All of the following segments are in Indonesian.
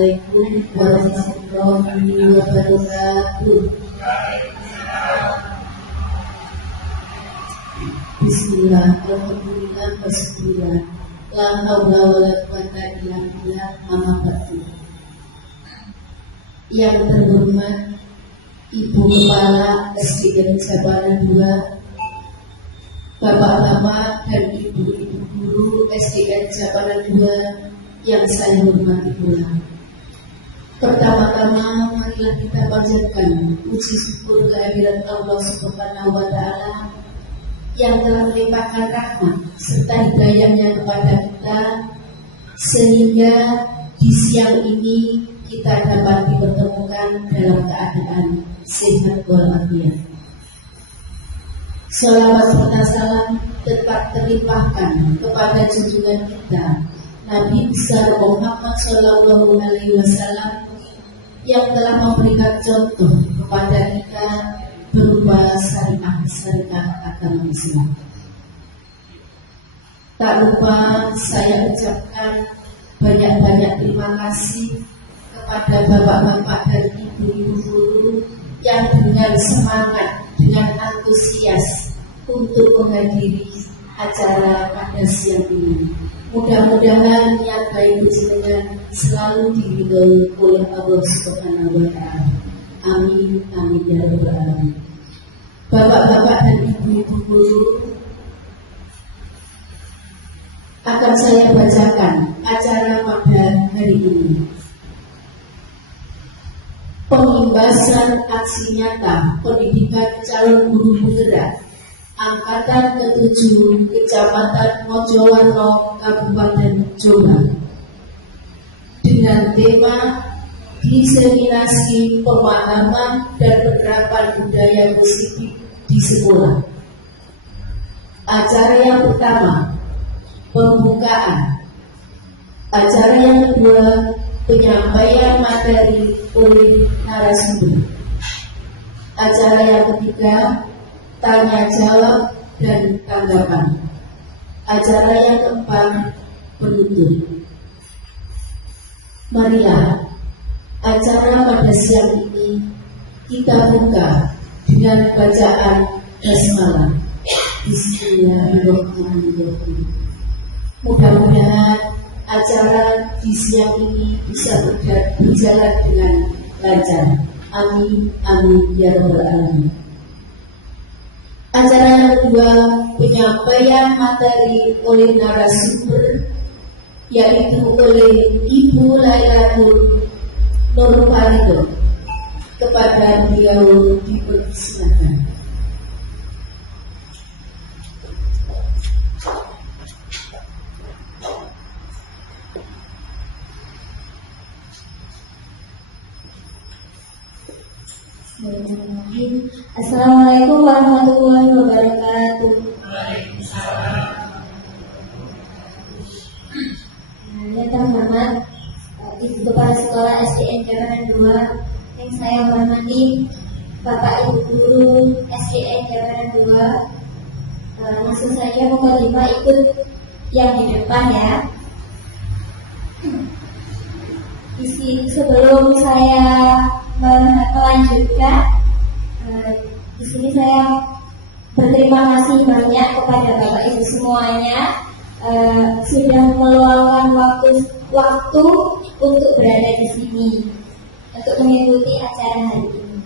Assalamualaikum warahmatullahi wabarakatuh. Bismillah, alhamdulillah, wassalam. La haula wala quwwata illa billah. Amma ba'du. Yang terhormat Ibu Kepala SDN Jabanan 2, Bapak-bapak dan Ibu-ibu guru SDN Jabanan 2 yang saya hormati pula. Pertama-tama marilah kita panjatkan puji syukur kehadirat Allah Subhanahu wa Ta'ala yang telah melimpahkan rahmat serta hidayahnya kepada kita, sehingga di siang ini kita dapat dipertemukan dalam keadaan sehat walafiat. Salawat serta salam tetap terlimpahkan kepada junjungan kita Nabi besar Muhammad Sallallahu Alaihi Wasallam yang telah memberikan contoh kepada kita berupa syariat agama Islam. Tak lupa saya ucapkan banyak-banyak terima kasih kepada bapak-bapak dan ibu-ibu guru yang dengan semangat, dengan antusias untuk menghadiri acara pada siang ini. Mudah-mudahan niat baik jenengan selalu diridhoi oleh Allah Subhanahu wa Ta'ala. Amin, amin ya rabbal alamin. Bapak-bapak dan ibu-ibu guru, akan saya bacakan acara pada hari ini. Pengimbasan aksi nyata pendidikan calon guru penggerak Angkatan ke-7 Kecamatan Mojowarno Kabupaten Jombang dengan tema diseminasi pemahaman dan penerapan budaya positif di sekolah. Acara yang pertama, pembukaan. Acara yang kedua, penyampaian materi oleh narasumber. Acara yang ketiga, tanya jawab dan tanggapan. Acara yang keempat, penutup. Marilah acara pada siang ini kita buka dengan bacaan basmalah. Bismillahirrahmanirrahim. Mudah-mudahan acara di siang ini bisa berjalan dengan lancar. Amin, amin ya rabbal alamin. Acara yang kedua, penyampaian materi oleh narasumber, yaitu oleh Ibu Lailatul Nur Farido. Kepada beliau dipersilakan. Assalamualaikum warahmatullahi wabarakatuh. Yang terhormat Ibu Kepala Sekolah SDN Jabanan 2, yang saya hormati Bapak Ibu Guru SDN Jabanan 2, langsung saja mukadimah ikut yang di depan ya. Sebelum saya melanjutkan, di sini saya berterima kasih banyak kepada Bapak Ibu semuanya sudah meluangkan waktu untuk berada di sini untuk mengikuti acara hari ini.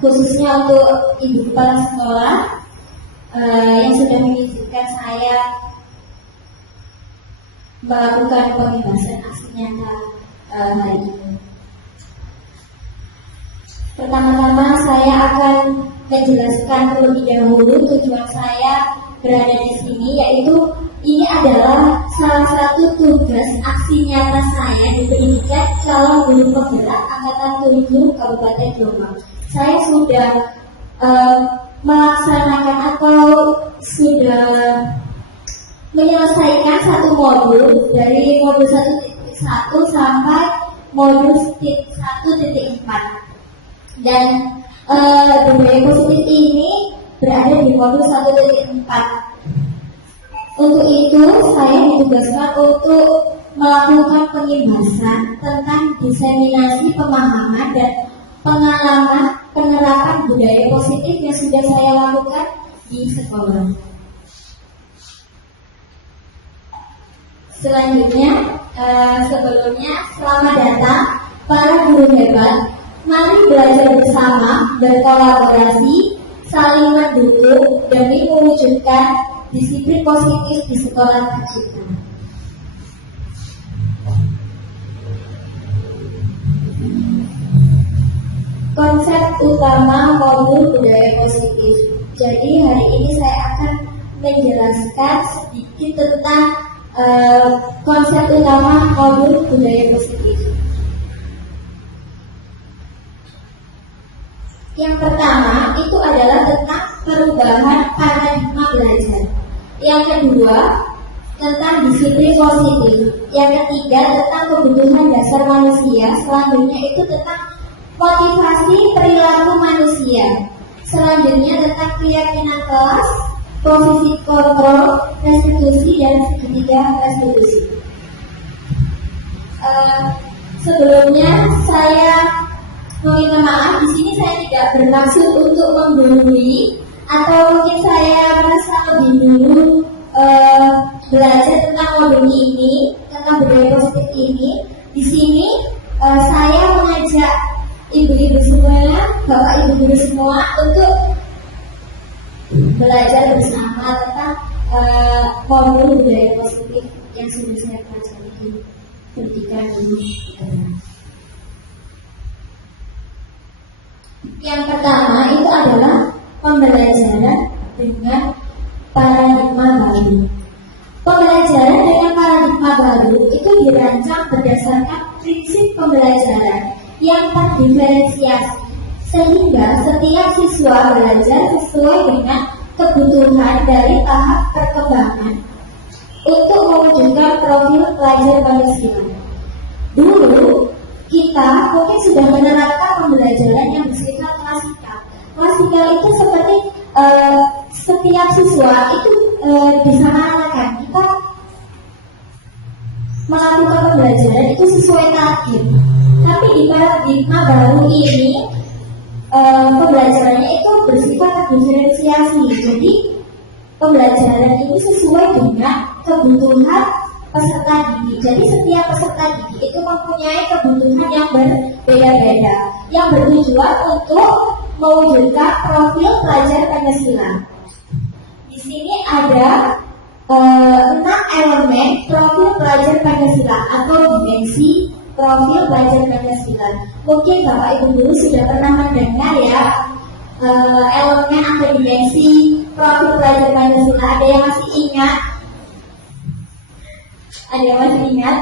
Khususnya untuk Ibu Kepala Sekolah yang sudah mengizinkan saya melakukan pembebasan aksi nyata hari ini. Pertama-tama saya akan menjelaskan terlebih dahulu tujuan saya berada di sini, yaitu ini adalah salah satu tugas aksi nyata saya di pendidikan calon guru penggerak Angkatan 7 Kabupaten Jombang. Saya sudah melaksanakan atau sudah menyelesaikan satu modul dari modul 1.1 sampai modul 1.4. Dan budaya positif ini berada di modul 1.4. Untuk itu saya ditugaskan untuk melakukan pengimbasan tentang diseminasi pemahaman dan pengalaman penerapan budaya positif yang sudah saya lakukan di sekolah. Selanjutnya, sebelumnya selamat datang para guru hebat. Mari belajar bersama, berkolaborasi, saling mendukung demi mewujudkan disiplin positif di sekolah kita. Konsep utama modul budaya positif. Jadi hari ini saya akan menjelaskan sedikit tentang konsep utama modul budaya positif. Yang pertama itu adalah tentang perubahan paradigma belajar. Yang kedua tentang disiplin positif. Yang ketiga tentang kebutuhan dasar manusia. Selanjutnya itu tentang motivasi perilaku manusia. Selanjutnya tentang keyakinan kelas, posisi kontrol, restitusi, dan ketiga restitusi. Sebelumnya saya meminta maaf, di sini saya tidak bermaksud untuk menggurui atau mungkin saya merasa lebih dulu belajar tentang modul ini, tentang budaya positif ini. Di sini saya mengajak ibu-ibu semua, bapak ibu guru semua untuk belajar bersama tentang modul budaya positif yang sudah saya pelajari di pendidikan ini. Yang pertama itu adalah pembelajaran dengan paradigma baru. Pembelajaran dengan paradigma baru itu dirancang berdasarkan prinsip pembelajaran yang terdiferensiasi, sehingga setiap siswa belajar sesuai dengan kebutuhan dari tahap perkembangan untuk mewujudkan profil pelajar Pancasila. Dulu kita mungkin sudah menerapkan pembelajaran yang bersifat klasikal. Klasikal itu seperti setiap siswa itu bisa mengatakan kita melakukan pembelajaran itu sesuai target. Tapi di paradigma baru ini pembelajarannya itu bersifat diferensiasi. Jadi pembelajaran ini sesuai dengan kebutuhan peserta didik. Jadi setiap peserta didik itu mempunyai kebutuhan yang berbeda-beda, yang bertujuan untuk mewujudkan profil pelajar Pancasila. Di sini ada 6 elemen profil pelajar Pancasila atau dimensi profil pelajar Pancasila. Mungkin Bapak Ibu guru sudah pernah mendengar ya elemen atau dimensi profil pelajar Pancasila. Ada yang masih ingat? Ada yang masih ingat?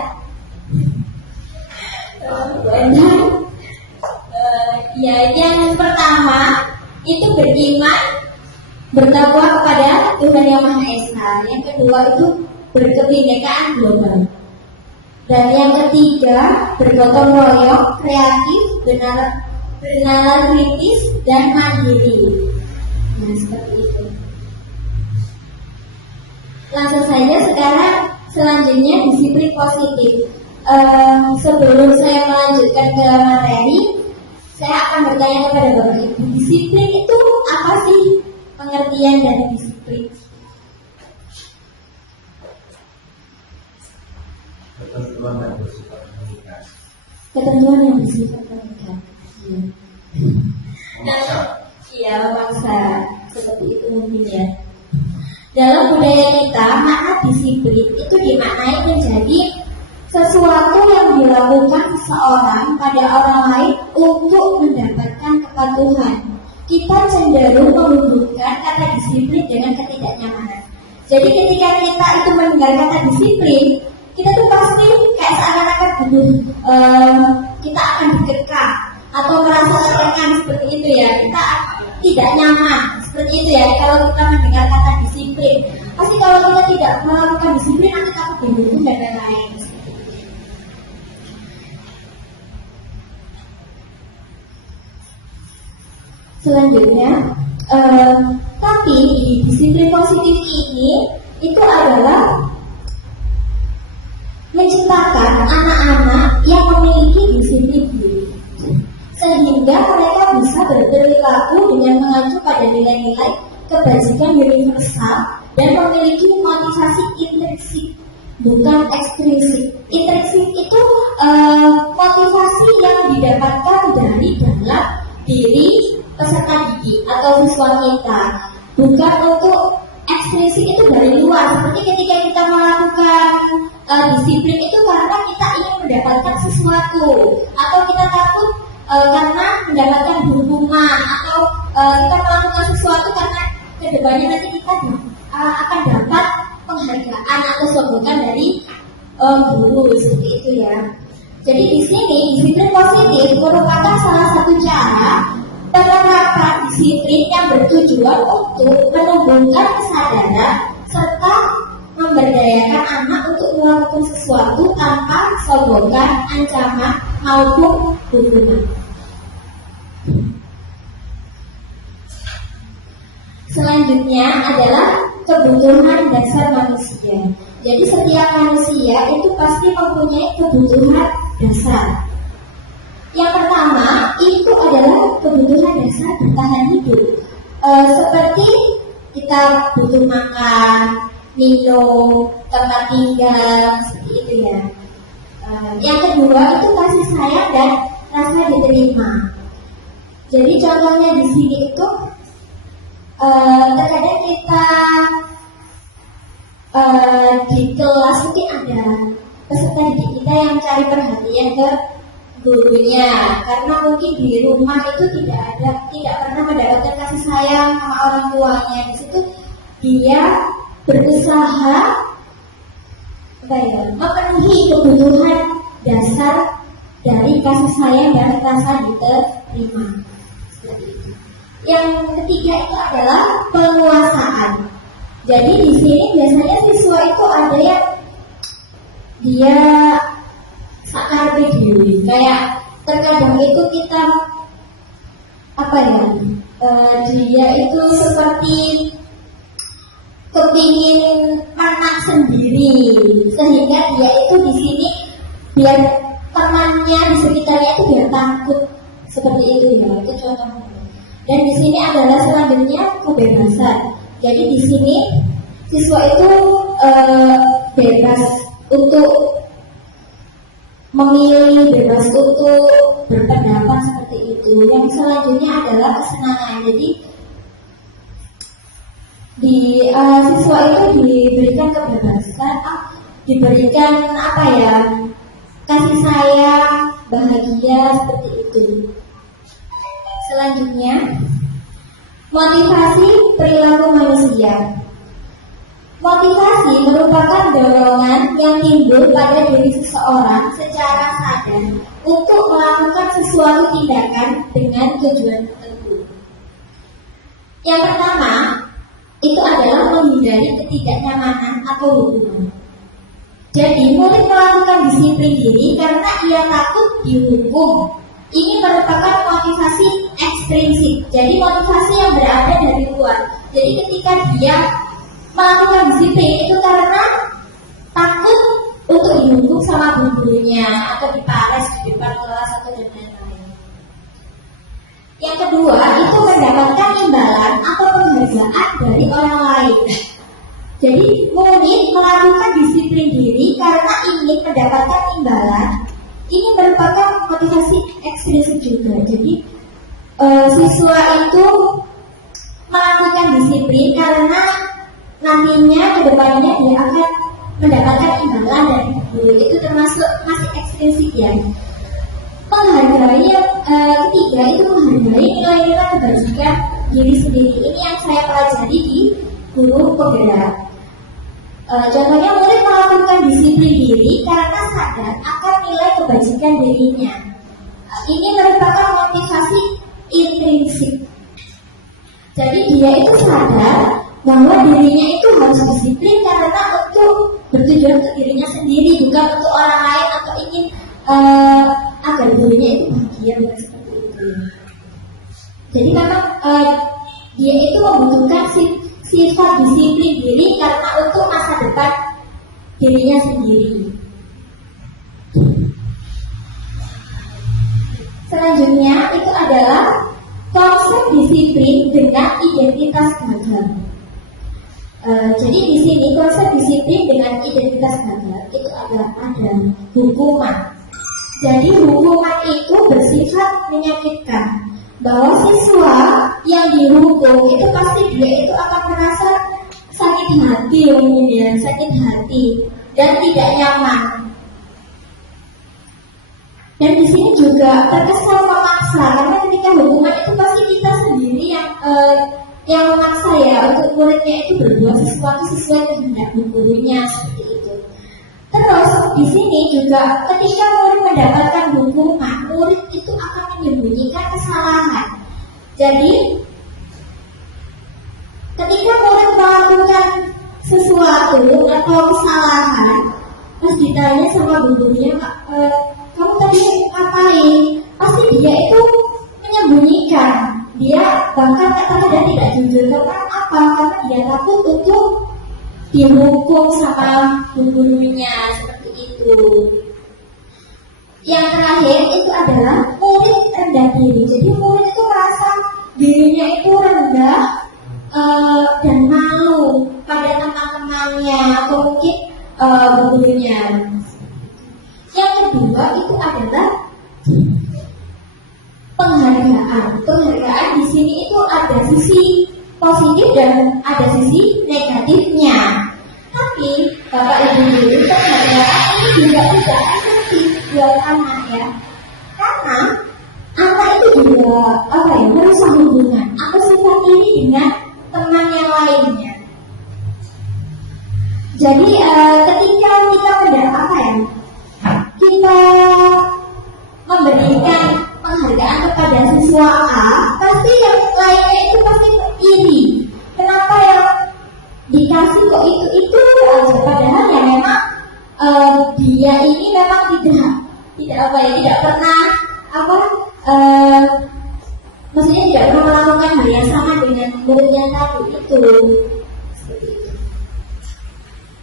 Ya, yang pertama itu beriman, bertakwa kepada Tuhan Yang Maha Esa. Yang kedua itu berkebinekaan global. Dan yang ketiga bergotong royong, kreatif, bernalar kritis, dan mandiri. Nah, seperti itu. Langsung saja sekarang selanjutnya disiplin positif. Sebelum saya melanjutkan ke materi, saya akan bertanya kepada Bapak Ibu, disiplin itu apa sih? Pengertian dari disiplin. Ketentuan yang bersifat mengikat. Ketentuan yang bersifat mengikat. Memaksa. Iya, memaksa. Seperti itu mungkin ya. Dalam budaya kita, makna disiplin itu dimaknai menjadi sesuatu yang dilakukan seseorang pada orang lain untuk mendapatkan kepatuhan. Kita cenderung menghubungkan kata disiplin dengan ketidaknyamanan. Jadi ketika kita itu mendengar kata disiplin, kita tuh pasti kayak seakan-akan kita akan dikekang atau merasa tertekan seperti itu ya. Kita tidak nyaman seperti itu ya. Kalau kita mendengar kata disiplin, pasti kalau kita tidak melakukan disiplin nanti takut dihukum dan lain-lain. Selanjutnya, tapi disiplin positif ini itu adalah menciptakan berperilaku dengan mengacu pada nilai-nilai kebajikan universal dan memiliki motivasi intrinsik, bukan ekstrinsik. Intrinsik itu motivasi yang didapatkan dari dalam diri peserta didik atau siswa kita, bukan untuk ekstrinsik itu dari luar. Seperti ketika kita melakukan disiplin itu karena kita ingin mendapatkan sesuatu, atau kita takut karena mendapatkan hukuman, atau kita melakukan sesuatu karena kedepannya nanti kita akan dapat penghargaan atau sogokan dari guru, seperti itu ya. Jadi di sini disiplin positif merupakan salah satu cara penerapan disiplin yang bertujuan untuk menumbuhkan kesadaran serta memberdayakan anak untuk melakukan sesuatu tanpa sogokan, ancaman maupun hukuman. Selanjutnya adalah kebutuhan dasar manusia. Jadi setiap manusia itu pasti mempunyai kebutuhan dasar. Yang pertama itu adalah kebutuhan dasar bertahan hidup. Seperti kita butuh makan, minum, tempat tinggal, seperti itu ya. Yang kedua itu kasih sayang dan rasa diterima. Jadi contohnya di sini itu terkadang kita di kelas mungkin ada peserta didik kita yang cari perhatian ke gurunya karena mungkin di rumah itu tidak pernah mendapatkan kasih sayang sama orang tuanya. Di situ dia berusaha memenuhi kebutuhan dasar dari kasih sayang dan rasa diterima. Seperti itu. Yang ketiga itu adalah penguasaan. Jadi di sini biasanya siswa itu ada yang dia sakar diri, kayak terkadang itu kita dia itu seperti kepingin menang sendiri, sehingga dia itu di sini biar temannya di sekitarnya itu biar takut, seperti itu ya. Itu contohnya. Dan di sini adalah selanjutnya kebebasan. Jadi di sini siswa itu bebas untuk memilih, bebas untuk berpendapat, seperti itu. Yang selanjutnya adalah kesenangan. Jadi siswa itu diberikan kebebasan, diberikan kasih sayang, bahagia, seperti itu. Selanjutnya, motivasi perilaku manusia. Motivasi merupakan dorongan yang timbul pada diri seseorang secara sadar untuk melakukan sesuatu tindakan dengan tujuan tertentu. Yang pertama, itu adalah menghindari ketidaknyamanan atau hukuman. Jadi, murid melakukan disiplin diri karena ia takut dihukum. Ini merupakan motivasi ekstrinsik. Jadi motivasi yang berada dari luar. Jadi ketika dia melakukan disiplin itu karena takut untuk dihukum sama gurunya atau dipares di depan kelas atau dan lain-lain. Yang kedua itu mendapatkan imbalan atau penghargaan dari orang lain. Jadi murid melakukan disiplin diri karena ingin mendapatkan imbalan. Ini merupakan motivasi ekstrinsik juga. Jadi siswa itu melakukan disiplin karena nantinya kedepannya dia akan mendapatkan imbalan dari guru. Itu termasuk masih ekstrinsik ya. Menghargai yang ketiga itu menghargai nilai-nilai kebajikan diri sendiri. Ini yang saya pelajari di guru penggerak. Contohnya murid melakukan disiplin diri karena sadar akan nilai kebajikan dirinya. Ini merupakan motivasi intrinsik. Jadi dia itu sadar bahwa dirinya itu harus disiplin karena untuk bertujuan untuk dirinya sendiri, bukan untuk orang lain atau ingin agar dirinya itu bahagia, bukan seperti itu. Jadi memang dia itu membutuhkan sifat disiplin diri karena untuk masa depan dirinya sendiri. Selanjutnya itu adalah konsep disiplin dengan identitas gagal. Jadi di sini konsep disiplin dengan identitas gagal itu ada hukuman. Jadi hukuman itu bersifat menyakitkan, bahwa siswa yang dihukum itu pasti dia itu akan merasa sakit hati, sakit hati dan tidak nyaman. Dan di sini juga terkesan memaksa, karena ketika hukuman itu pasti kita sendiri yang memaksa ya untuk muridnya itu berbuat sesuatu sesuai kehendak gurunya seperti itu. Terus di sini juga ketika murid mendapatkan hukuman, murid itu akan menyembunyikan kesalahan. Jadi ketika murid melakukan sesuatu atau kesalahan, pas ditanya sama gurunya, kamu tadi ngapain? Pasti dia itu menyembunyikan. Dia bahkan kadang-kadang tidak jujur. Karena apa? Karena dia takut untuk dihukum sama gurunya seperti itu. Yang terakhir itu adalah murid rendah diri. Jadi murid itu merasa dirinya itu rendah dan malu pada teman-temannya atau mungkin gurunya. Yang kedua itu adalah penghargaan. Penghargaan di sini itu ada sisi positif dan ada sisi negatifnya. Tapi Bapak Ibu guru, penghargaan ini juga tidak efektif buat anak ya. Karena anak itu juga merusak hubungan atau sifat ini dengan teman yang lainnya. Jadi ketika kita kita memberikan penghargaan kepada siswa A, pasti yang lainnya itu pasti iri. Kenapa yang dikasih kok itu aja, padahal ya memang dia ini memang tidak pernah maksudnya tidak pernah melakukan hal yang sama dengan muridnya tadi itu. Seperti itu.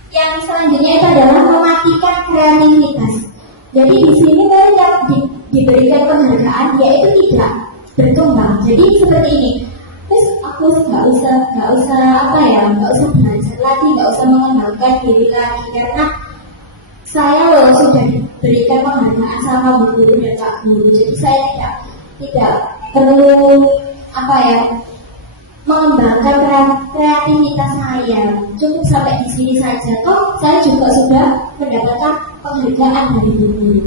Yang selanjutnya itu adalah mematikan kreativitas. Jadi di sini murid yang diberikan penghargaan dia itu tidak berkembang. Jadi seperti ini. Terus aku nggak usah belajar lagi, nggak usah mengembangkan diri lagi karena saya sudah diberikan penghargaan sama bu guru dan pak guru. Jadi saya tidak perlu mengembangkan kreativitas saya. Cukup sampai di sini saja. Toh saya juga sudah mendapatkan penghargaan dari bu guru.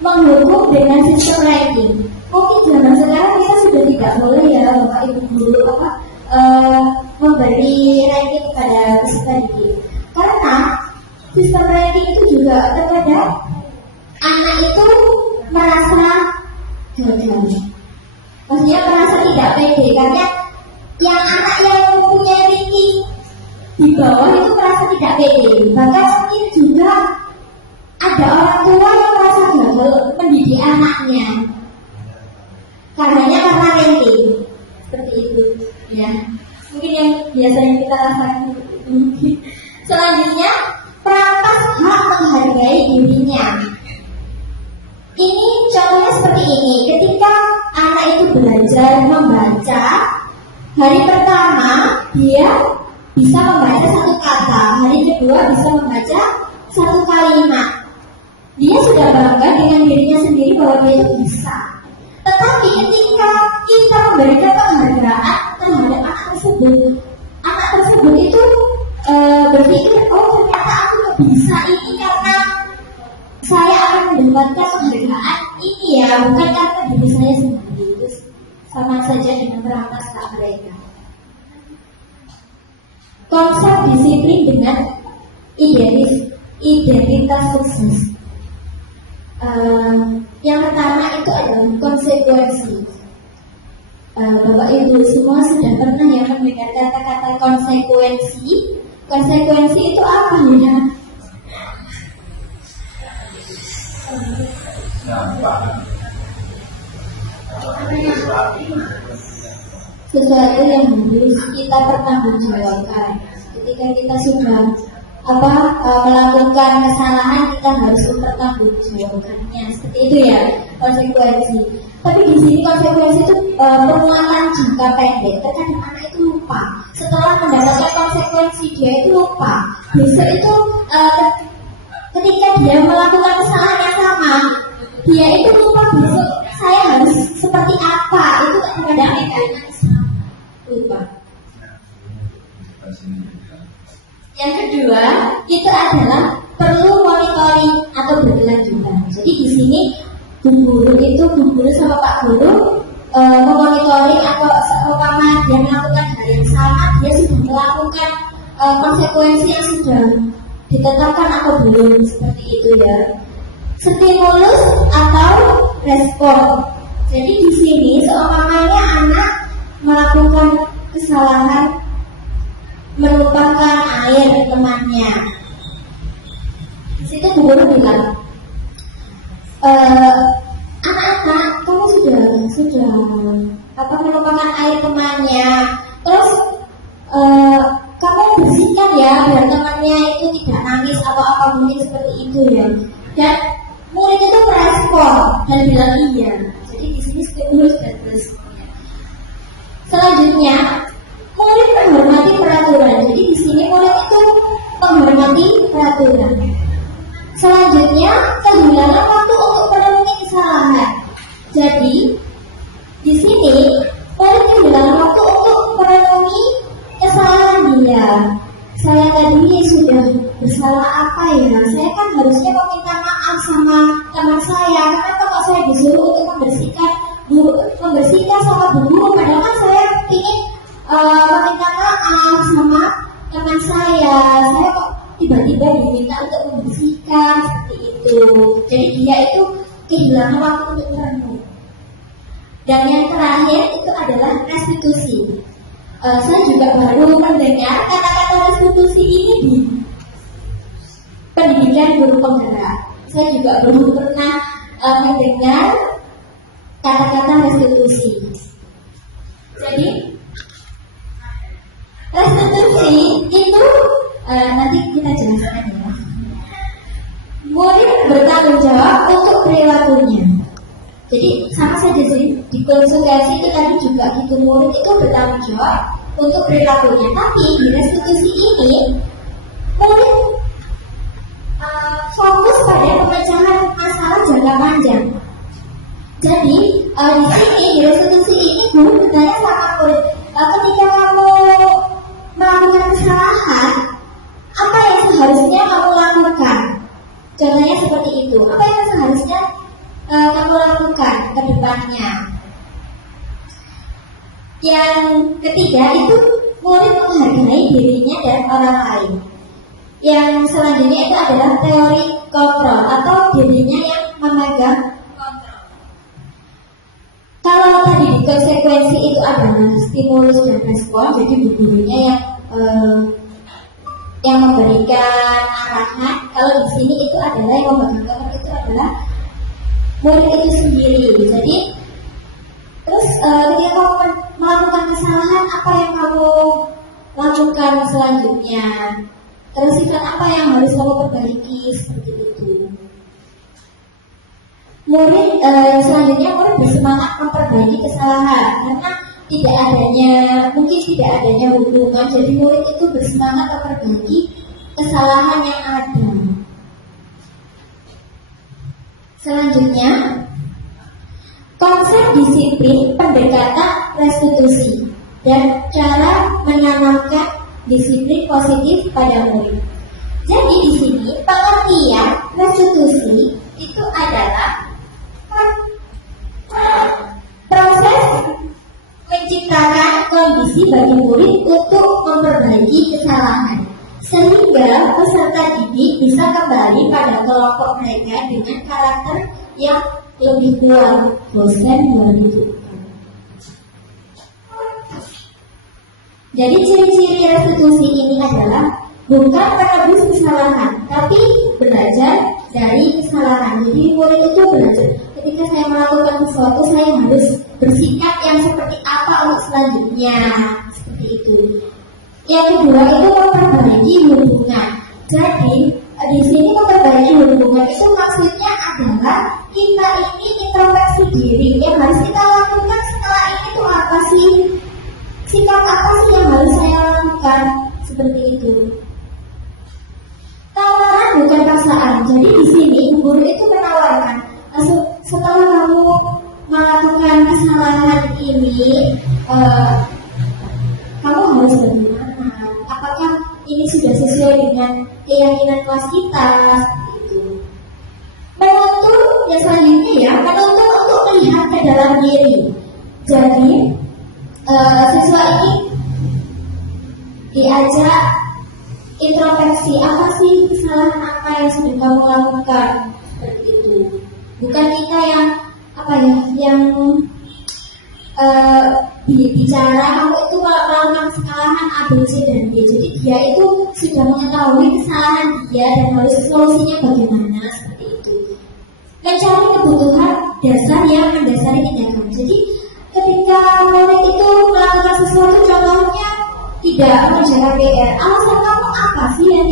Menghukum dengan sistem ranking. Mungkin zaman sekarang kita sudah tidak boleh ya Bapak Ibu guru memberi ranking kepada peserta didik. Karena sistem ranking itu juga terkadang anak itu merasa gagal. Maksudnya merasa tidak pede karena yang anak yang mempunyai ranking di bawah itu merasa tidak pede. Bahkan mungkin juga ada orang tua yang merasa gagal mendidik anaknya karena ranking seperti itu ya. Mungkin yang biasanya kita rasakan. Selanjutnya perampas hak menghargai dirinya. Ini contohnya seperti ini. Ketika anak itu belajar membaca, hari pertama dia bisa membaca satu kata, hari kedua bisa membaca satu kalimat. Dia sudah bangga dengan dirinya sendiri bahwa dia itu bisa. Tetapi ketika kita memberikan penghargaan terhadap anak tersebut itu berpikir, oh ternyata aku bisa ini karena saya akan mendapatkan penghargaan ini ya, bukan karena diri saya sendiri. Itu sama saja dengan merampas hak mereka. Konsep disiplin dengan identitas sukses. Yang pertama itu adalah konsekuensi. Bapak Ibu semua sudah pernah ya mendengar kata-kata konsekuensi. Konsekuensi itu apa ya? Sesuatu yang harus kita pertanggungjawabkan. Ketika kita sudah melakukan kesalahan kita harus mempertanggungjawabkannya, seperti itu ya konsekuensi. Tapi di sini konsekuensi itu penguatan jangka pendek. Terkadang anak itu lupa setelah mendapatkan konsekuensi, dia itu lupa besok itu ketika dia melakukan kesalahan yang sama, dia itu lupa besok saya harus seperti apa. Itu kadang-kadang lupa. Yang kedua itu adalah perlu monitoring atau berkelanjutan. Jadi di sini Bu Guru sama Pak Guru memonitoring atau seumpama dia melakukan hal yang sama, dia sudah melakukan konsekuensi yang sudah ditetapkan atau belum, seperti itu ya. Stimulus atau respon. Jadi di sini seumpamanya anak melakukan kesalahan menumpahkan air temannya. Di situ Bu Guru bilang, anak-anak kamu sudah menumpahkan air temannya, terus kamu bersihkan ya biar temannya itu tidak nangis atau apa mungkin seperti itu ya. Dan murid itu merespon dan bilang iya. Jadi di sini stimulus dan responnya. Selanjutnya murid menghormati peraturan. Jadi di sini murid itu menghormati peraturan. Selanjutnya kehilangan waktu untuk merenungi kesalahan. Jadi di sini murid kehilangan waktu untuk merenungi kesalahan dia. Saya tadi sudah bersalah apa ya? Saya kan harusnya meminta maaf sama teman saya. Kenapa kok saya disuruh untuk membersihkan sama Bu Guru? Padahal kan saya ingin meminta maaf sama teman saya kok tiba-tiba diminta untuk membersihkan seperti itu. Jadi dia itu kehilangan waktu untuk merenung. Dan yang terakhir itu adalah restitusi. Saya juga baru mendengar kata-kata restitusi ini di pendidikan guru penggerak. Saya juga belum pernah mendengar kata-kata restitusi. Jadi restitusi itu nanti kita jelaskan ya. Murid bertanggung jawab untuk perilakunya. Jadi sama saja sih di konsultasi itu tadi juga gitu, murid itu bertanggung jawab untuk perilakunya. Tapi di restitusi ini murid fokus pada pemecahan masalah jangka panjang. Jadi di sini di restitusi ini guru bertanya sama murid, ketika kamu melakukan kesalahan, apa yang seharusnya kamu lakukan? Contohnya seperti itu. Apa yang seharusnya kamu lakukan ke depannya? Yang ketiga itu murid menghargai dirinya dan orang lain. Yang selanjutnya itu adalah teori kontrol atau dirinya yang memegang kontrol. Kalau tadi di konsekuensi itu adalah stimulus dan respon, jadi gurunya yang memberikan arahan. Kalau di sini itu adalah yang memegang kontrol itu adalah murid itu sendiri. Jadi terus ketika kamu melakukan kesalahan, apa yang kamu lakukan selanjutnya? Terus sifat apa yang harus kamu perbaiki, seperti itu. Murid selanjutnya murid bersemangat memperbaiki kesalahan karena mungkin tidak adanya hubungan. Jadi murid itu bersemangat memperbaiki kesalahan yang ada. Selanjutnya konsep disiplin pendekatan restitusi dan cara menanamkan disiplin positif pada murid. Jadi di sini pengertian restitusi itu adalah proses menciptakan kondisi bagi murid untuk memperbaiki kesalahan sehingga peserta didik bisa kembali pada kelompok mereka dengan karakter yang lebih kuat. Dosen 2004. Jadi ciri-ciri restitusi ini adalah bukan menebus kesalahan, tapi belajar dari kesalahan. Jadi murid itu belajar. Ketika saya melakukan sesuatu, saya harus bersikap yang seperti apa untuk selanjutnya, seperti itu. Yang kedua itu memperbaiki hubungan. Jadi di sini memperbaiki hubungan itu maksudnya adalah kita ini introspeksi diri yang harus kita lakukan setelah ini tuh apa sih, sikap apa sih yang harus saya lakukan, seperti itu. Tawaran bukan paksaan. Jadi di sini guru itu menawarkan, setelah kamu melakukan kesalahan ini, kamu harus bagaimana? Apakah ini sudah sesuai dengan keyakinan kelas kita? Seperti itu. Menuntut yang selanjutnya ya, menuntut untuk melihat ke dalam diri. Jadi siswa ini diajak introspeksi, apa sih kesalahan apa yang sudah kamu lakukan, seperti itu. Bukan kita yang yang bicara kamu itu melakukan kesalahan A, B, C, dan D. Jadi dia itu sudah mengetahui kesalahan dia dan harus solusinya bagaimana, seperti itu. Mencari kebutuhan dasar yang mendasari tindakan. Jadi ketika murid itu melakukan sesuatu, contohnya tidak mengerjakan PR, alasan kamu apa sih yang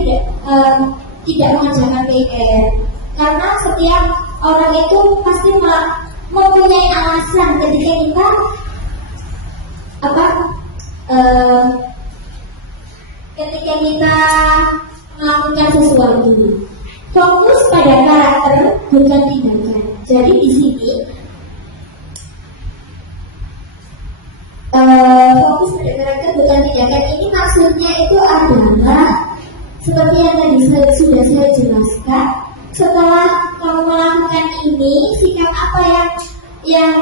tidak mengerjakan PR? Karena setiap orang itu pasti mempunyai alasan ketika kita ketika kita melakukan sesuatu. Fokus pada karakter bukan tindakan. Jadi di sini fokus pada karakter bukan tindakan ini maksudnya itu adalah seperti yang tadi sudah saya jelaskan. Setelah kamu melakukan ini, sikap apa yang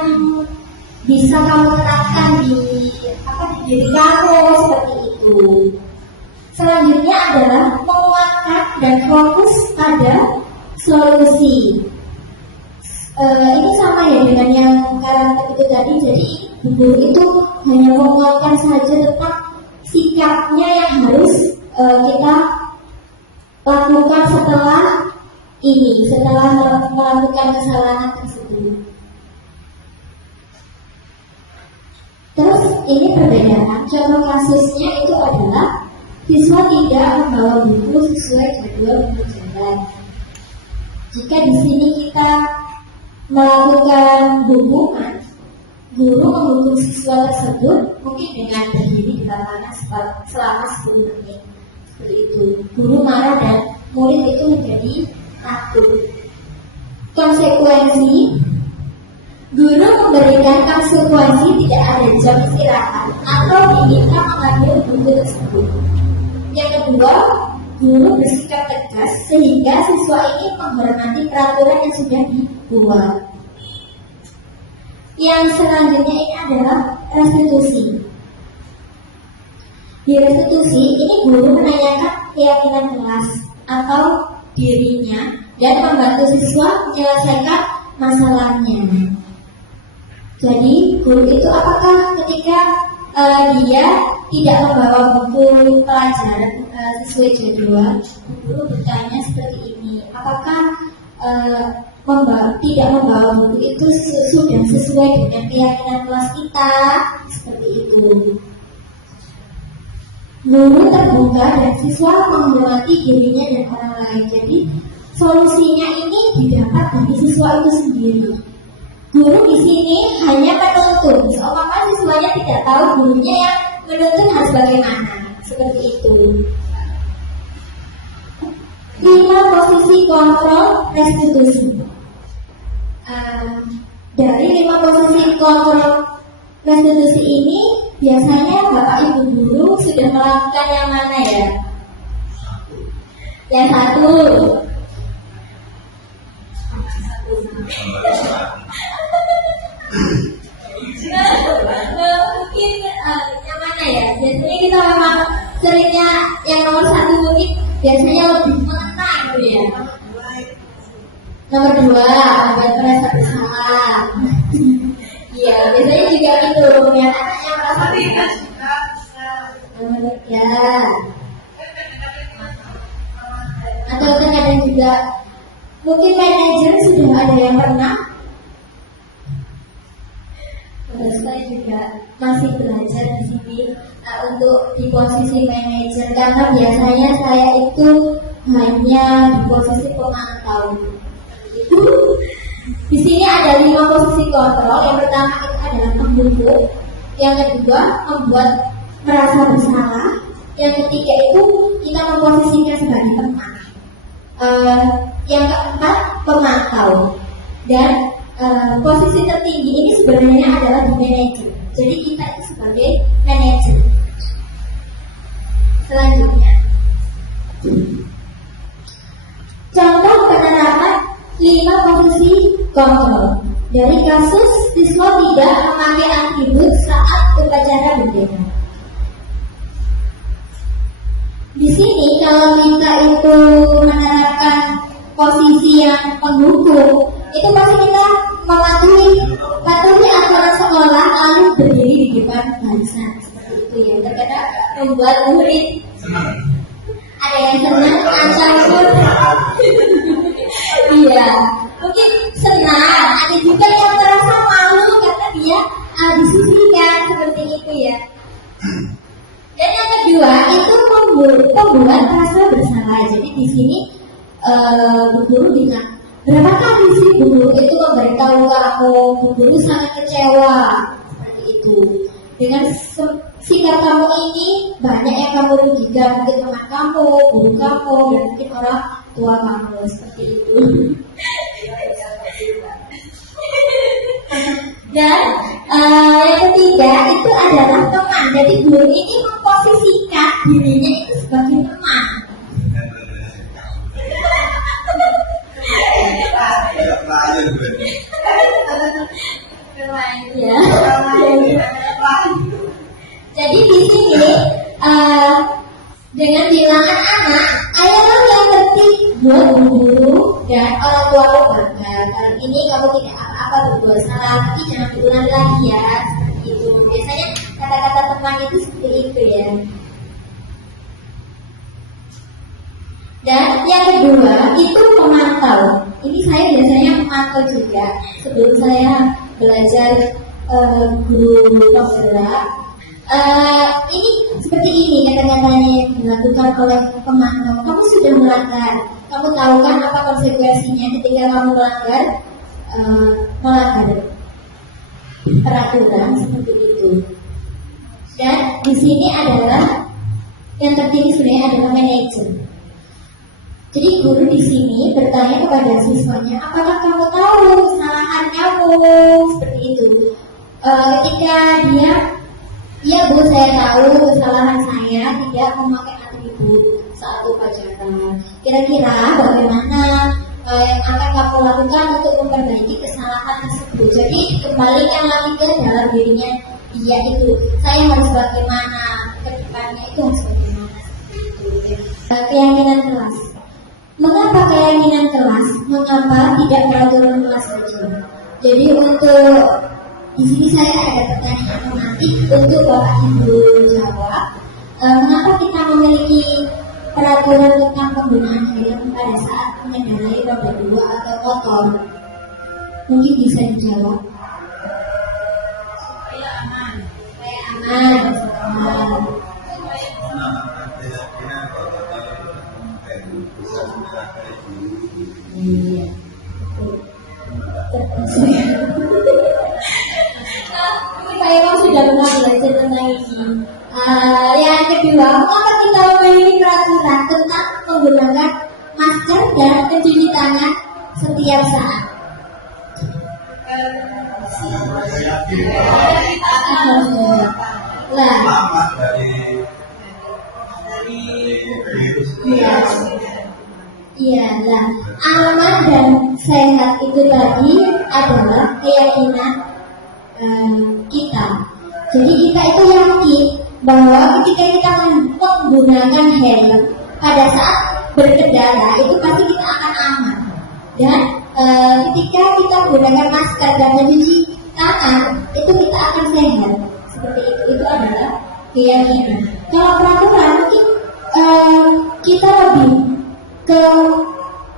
bisa kamu terapkan di diri kamu, seperti itu. Selanjutnya adalah menguatkan dan fokus pada solusi. Ini sama ya dengan yang karakter itu tadi. Jadi guru itu hanya menguatkan saja tentang sikapnya yang harus kita lakukan setelah melakukan kesalahan tersebut. Terus ini perbedaan. Contoh kasusnya itu adalah siswa tidak membawa buku sesuai jadwal pembelajaran. Jika di sini kita melakukan hukuman, guru menghukum siswa tersebut mungkin dengan berdiri di lapangan selama 10 menit. Seperti itu. Guru marah dan murid itu menjadi takut. Konsekuensi, guru memberikan konsekuensi tidak ada jam istirahat atau diminta mengambil buku tersebut. Yang kedua, guru bersikap tegas sehingga siswa ini menghormati peraturan yang sudah dibuat. Yang selanjutnya ini adalah restitusi. Di restitusi ini guru menanyakan keyakinan kelas atau dirinya dan membantu siswa menyelesaikan masalahnya. Jadi guru itu apakah ketika dia tidak membawa buku pelajaran sesuai jadwal, guru bertanya seperti ini, apakah tidak membawa buku itu sudah sesuai dengan keyakinan kelas kita, seperti itu. Guru terbuka dan siswa menghormati dirinya dan orang lain. Jadi solusinya ini didapat dari siswa itu sendiri. Guru di sini hanya menuntun. Seumpama siswanya tidak tahu, gurunya yang menuntun harus bagaimana. Seperti itu. 5 posisi kontrol restitusi. Dari 5 posisi kontrol restitusi ini biasanya Bapak Ibu guru sudah melakukan yang mana ya? Yang satu. Mungkin yang mana ya? Biasanya kita memang seringnya yang nomor 1 mungkin biasanya lebih mengenal gitu ya. Nomor 2, membuat merasa bersalah. Iya, biasanya juga itu yang anaknya merasa bersalah. Nomor 3. Atau terkadang juga mungkin manajer sudah ada yang pernah. Terus saya juga masih belajar di sini untuk di posisi manajer, karena biasanya saya itu hanya di posisi pemantau. Itu di sini ada 5 posisi kontrol. Yang pertama itu adalah membentuk, yang kedua membuat merasa bersalah, yang ketiga itu kita memposisikan sebagai teman, yang keempat pemantau, dan posisi tertinggi ini sebenarnya adalah di manajer. Jadi kita itu sebagai manajer. Selanjutnya, contoh penerapan 5 posisi kontrol. Dari kasus siswa tidak memakai atribut saat upacara bendera. Di sini kalau kita itu menerapkan posisi yang pendukung, itu pasti kita mematuhi aturan sekolah lalu berdiri di depan barisan seperti itu ya. Terkadang membuat murid ada yang senang, ancam. Iya, mungkin senang. Ada juga yang merasa malu karena dia disisihkan seperti itu ya. Dan yang kedua itu membuat rasa bersalah. Jadi di sini guru dengan berapa kali sih guru itu memberitahu kamu, guru sangat kecewa seperti itu. Dengan sikap kamu ini banyak yang kamu rugikan, mungkin teman kamu, guru kamu, dan mungkin orang tua kamu seperti itu. Dan yang ketiga itu adalah teman. Jadi guru ini memposisikan dirinya itu sebagai teman. Ya. Jadi di sini dengan bilangan anak, ayolah yang tertib buat guru dan orang tua bangga. Kali ini kamu tidak apa-apa berbuat salah, tapi jangan diulangi lagi ya. Seperti itu. Biasanya kata-kata teman itu seperti itu ya. Dan yang kedua itu memantau. Ini saya biasanya memantau juga sebelum saya belajar guru penggerak. Ini seperti ini kata-katanya yang dilakukan oleh pemantau. Kamu sudah melanggar. Kamu tahu kan apa konsekuensinya ketika kamu melanggar peraturan seperti itu. Dan di sini adalah yang tertinggi sebenarnya adalah manajer. Jadi guru di sini bertanya kepada siswanya, apakah kamu tahu kesalahan kamu? Seperti itu. Ketika dia, iya bu, saya tahu kesalahan saya tidak memakai atribut saat upacara. Kira-kira bagaimana yang akan kamu lakukan untuk memperbaiki kesalahan tersebut? Jadi kembalikan lagi ke dalam dirinya dia itu. Saya harus bagaimana ke depannya itu harus bagaimana? Keyakinan kelas. Mengapa keyakinan kelas? Mengapa tidak peraturan kelas saja? Jadi untuk di sini saya ada pertanyaan nanti untuk Bapak Ibu jawab. Mengapa kita memiliki peraturan tentang penggunaan helm pada saat mengendarai roda 2 atau motor? Mungkin bisa dijawab. Supaya aman. Iya. Saya kan sudah pernah belajar tentang ini. Yang kedua, mengapa kita memiliki peraturan tentang menggunakan masker dan mencuci tangan setiap saat? Iya, lah. Aman dan sehat itu tadi adalah keyakinan kita. Jadi kita itu yakin bahwa ketika kita menggunakan helm pada saat berkendara itu pasti kita akan aman. Dan ketika kita menggunakan masker dan mencuci tangan itu kita akan sehat. Seperti itu adalah keyakinan. Kalau peraturan mungkin kita lebih ke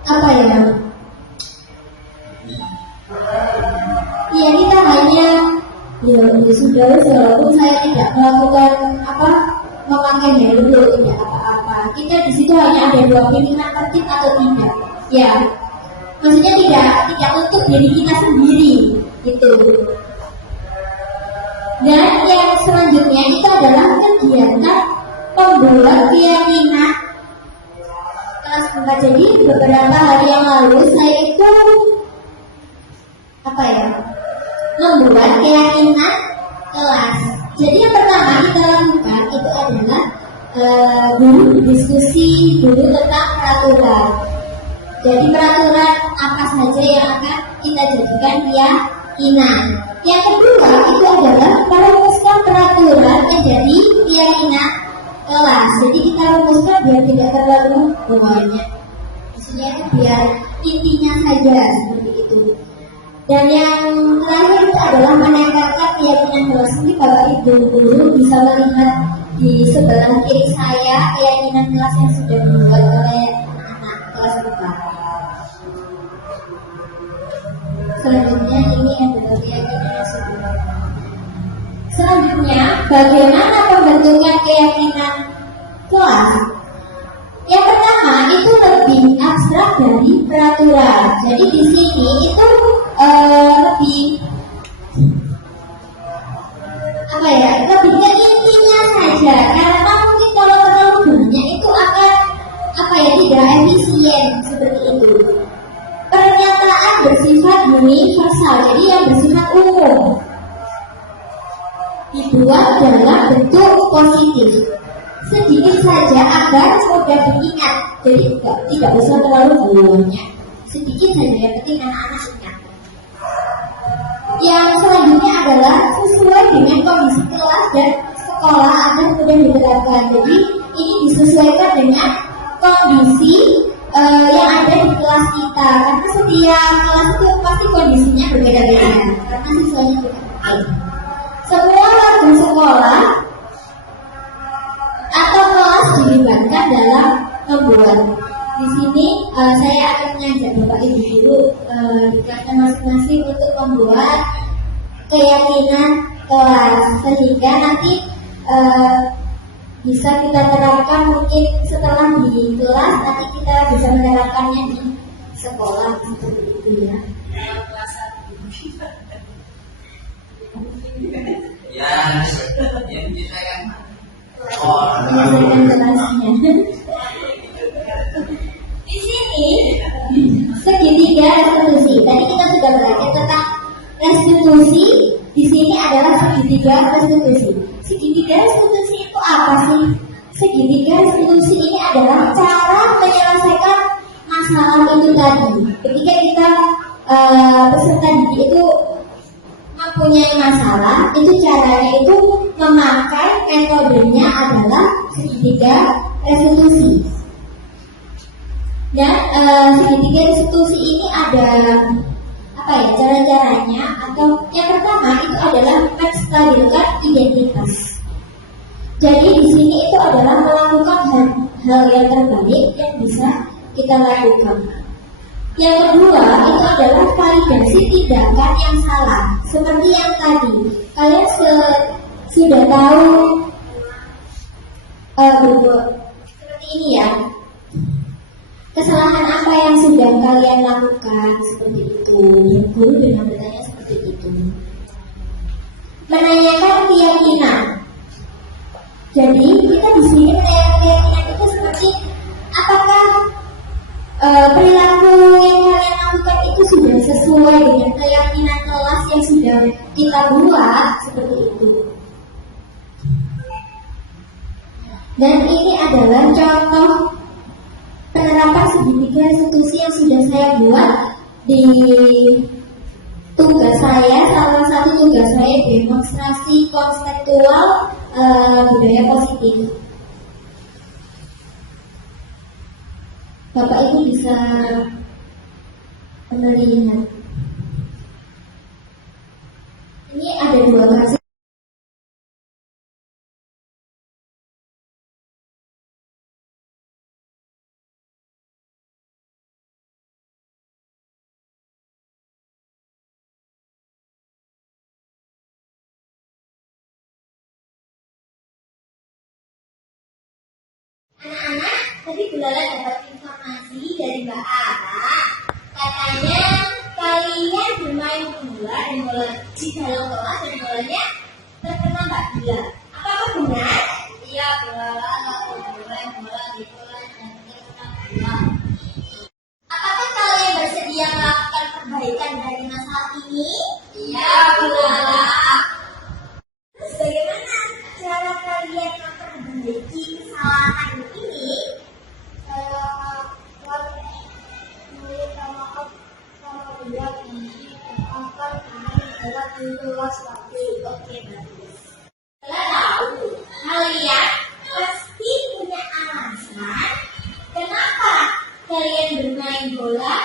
apa ya? Ya kita hanya ya sudah walaupun saya tidak melakukan memakai helm tidak apa-apa kita di situ hanya ada dua pilihan, tertib atau tidak. Ya, maksudnya tidak untuk diri kita sendiri gitu. Dan yang selanjutnya itu adalah kegiatan pembuat keyakinan kelas 4. Jadi beberapa hari yang lalu saya itu membuat keyakinan kelas. Jadi yang pertama kita lakukan itu adalah guru diskusi dulu tentang peraturan. Jadi peraturan apa saja yang akan kita jadikan keyakinan. Yang kedua itu adalah merumuskan peraturan menjadi keyakinan kelas. Jadi kita rumuskan biar tidak terlalu banyak. Maksudnya itu biar intinya saja seperti itu. Dan yang terakhir itu adalah menempelkan keyakinan kelas. Ini Bapak Ibu guru bisa melihat di sebelah kiri saya keyakinan kelas yang sudah dibuat oleh anak kelas 4. Selanjutnya ini adalah keyakinan yang sudah. Selanjutnya, bagaimana pembentukan keyakinan kelas? Yang pertama itu lebih abstrak dari peraturan. Jadi di sini itu lebih lebih ke intinya saja. Karena mungkin kalau terlalu banyak itu akan tidak efisien seperti itu. Pernyataan bersifat universal, jadi yang bersifat umum, dibuat dalam bentuk positif, sedikit saja agar mudah diingat. Jadi tidak usah terlalu banyak, sedikit saja yang penting anak-anak ingat. Yang selanjutnya adalah sesuai dengan kondisi kelas dan sekolah agar mudah diterapkan. Jadi ini disesuaikan dengan kondisi yang ada di kelas kita, karena setiap kelas itu pasti kondisinya berbeda-beda karena siswanya juga. Semua warga sekolah atau kelas dilibatkan dalam membuat. Di sini saya akan mengajak Bapak Ibu guru di kelasnya masing-masing untuk membuat keyakinan kelas, sehingga nanti bisa kita terapkan mungkin setelah di kelas, nanti kita bisa menerapkannya di sekolah seperti itu ya. Yang kita kan menyelesaikan kelasnya. Di sini segitiga restitusi. Tadi kita sudah belajar tentang restitusi. Di sini adalah segitiga restitusi. Segitiga restitusi itu apa sih? Segitiga restitusi ini adalah cara menyelesaikan masalah itu tadi. Ketika kita peserta didik itu mempunyai masalah, itu caranya itu memakai metodenya adalah segitiga restitusi. Dan segitiga restitusi ini ada cara-caranya, atau yang pertama itu adalah menstabilkan identitas. Jadi di sini itu adalah melakukan hal yang terbaik yang bisa kita lakukan. Yang kedua itu adalah validasi tindakan yang salah. Seperti yang tadi, kalian sudah tahu seperti ini ya. Kesalahan apa yang sudah kalian lakukan seperti itu? Guru dengan bertanya seperti itu. Menanyakan keyakinan. Jadi kita di sini menanyakan keyakinan itu seperti apakah perilaku yang kalian lakukan itu sudah sesuai dengan keyakinan kelas yang sudah kita buat seperti itu. Dan ini adalah contoh penerapan segitiga restitusi yang sudah saya buat di tugas saya. Salah satu tugas saya demonstrasi konseptual budaya positif. Bapak Ibu bisa melihat. Ini ada dua kasus. Anak-anak, tadi Bu Lala dapat informasi dari Mbak Ara. Katanya kalian bermain bola dan bola di dalam kelas dan bolanya terkena Mbak Bila. Apakah benar? Iya, Bu Lala bermain bola di kelas dan terkena bola. Apakah kalian bersedia melakukan perbaikan dari masalah ini? Iya, Bu Lala. Terus bagaimana cara kalian memperbaiki kesalahan ini? Saya akan meminta maaf sama dia dan akan mengajar di kelas lagi. Oke, bagus. Saya tahu kalian pasti punya alasan kenapa kalian bermain bola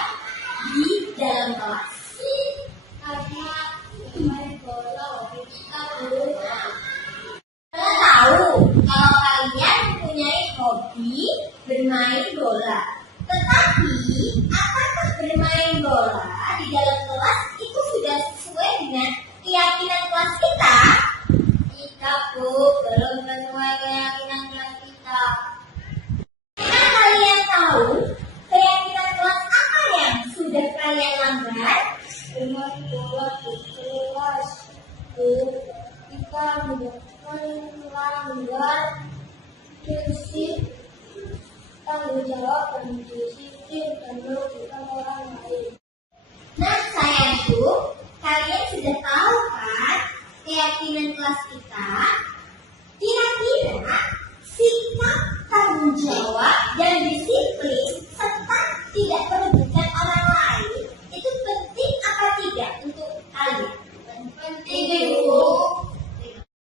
di dalam kelas. Karena bermain bola kita belum. Saya tahu kalau kalian mempunyai hobi bermain bola. Tetapi apakah bermain bola di dalam kelas itu sudah sesuai dengan keyakinan kelas kita? Tidak, Bu, belum sesuai keyakinan kelas kita. Jika kalian tahu keyakinan kelas apa yang sudah kalian langgar? Bermain bola di kelas, Bu, kita melanggar prinsip tanggung jawab dan disiplin dan merugikan orang lain. Nah, sayangku, kalian sudah tahu kan keyakinan kelas kita? Kira-kira sikap tanggung jawab dan disiplin serta tidak merugikan orang lain itu penting apa tidak untuk kalian? Penting, Bu.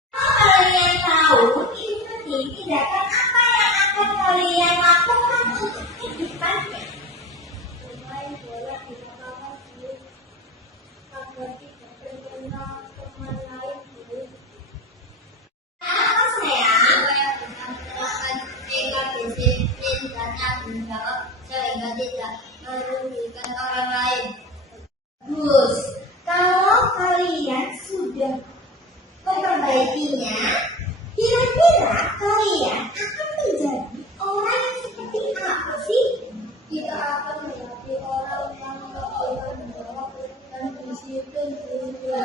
Kalau kalian tahu ini penting, tindakan apa yang akan kalian lakukan untuk kehidupannya? Bermain bola di lapangan dulu agar tidak terkena teman lain dulu. Apa sayang? Menerapkan sikap disiplin dan tanggung jawab sehingga tidak merugikan orang lain. Bagus. Kalau kalian sudah memperbaikinya, kira-kira kalian akan menjadi orang yang seperti apa sih? Kita akan menjadi orang yang bertanggung jawab dan disiplin juga